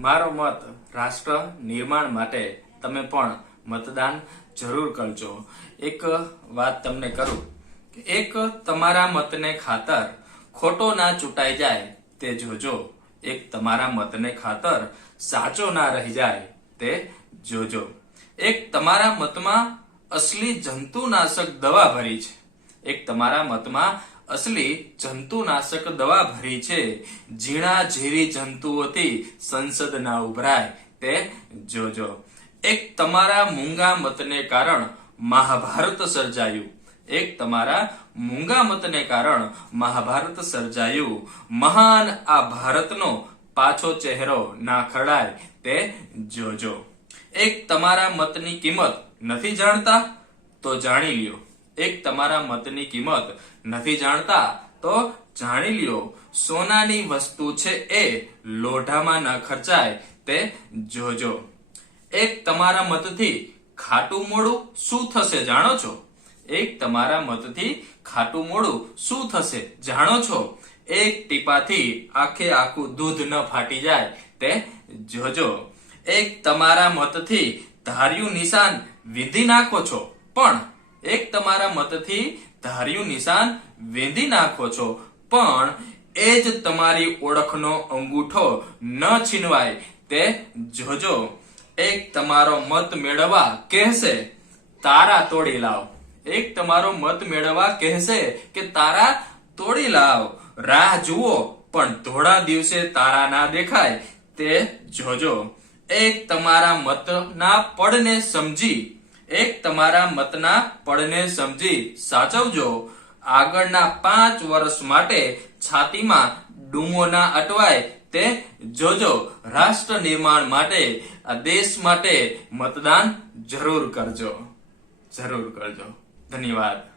મારો મત રાષ્ટ્ર નિર્માણ માટે તમે પણ મતદાન જરૂર કરજો. એક વાત તમને કરું એક તમારા મતને ખાતર ખોટો ના ચૂંટાઈ જાય તે જોજો. એક તમારા મતને ખાતર સાચો ના રહી જાય તે જોજો. એક તમારા મતમાં અસલી જંતુનાશક દવા ભરી છે. એક તમારા મતમાં અસલી જંતુનાશક દવા ભરી છે. ઝીણા ઝીરી જંતુઓથી સંસદ ના ઉભરાય. તે જોજો. એક તમારા મૂંગા મતને કારણ મહાભારત સર્જાયું. એક તમારા મૂંગા મતને કારણ મહાભારત સર્જાયું. મહાન આ ભારતનો પાછો ચહેરો ના ખડાય તે જોજો. એક તમારા મતની કિંમત નથી જાણતા? તો જાણી લ્યો. એક તમારા મતની કિંમત નથી જાણતા, તો જાણી લ્યો, સોનાની વસ્તુ છે એ લોઢામાં ન ખર્ચાય, તે જોજો. એક તમારા મતથી ખાટું મોડું શું થશે જાણો છો? એક તમારા મતથી ખાટું મોડું શું થશે જાણો છો? એક ટીપાથી આખે આખું દૂધ ન ફાટી જાય, તે જોજો. એક તમારા મતથી ધાર્યું નિશાન વિધિ નાખો છો, પણ એક તમારા મતથી ધાર્યું નિશાન વેંધી નાખો છો. પણ એ જ તમારી ઓળખનો અંગૂઠો ન છીનવાય, તે જોજો. એક તમારો મત મેળવવા કહેશે, તારા તોડી લાવ. એક તમારો મત મેળવવા કહેશે કે, તારા તોડી લાવ. રાહ જુઓ, પણ ધોળા દિવસે તારા ના દેખાય, તે જોજો. એક તમારા મતના પડને સમજી એક તમારા મતના પડને સમજી સાચવજો. આગળના પાંચ વર્ષ માટે છાતીમાં ડૂમો ના અટવાય તે જોજો. રાષ્ટ્ર નિર્માણ માટે, આ દેશ માટે મતદાન જરૂર કરજો. જરૂર કરજો. ધન્યવાદ.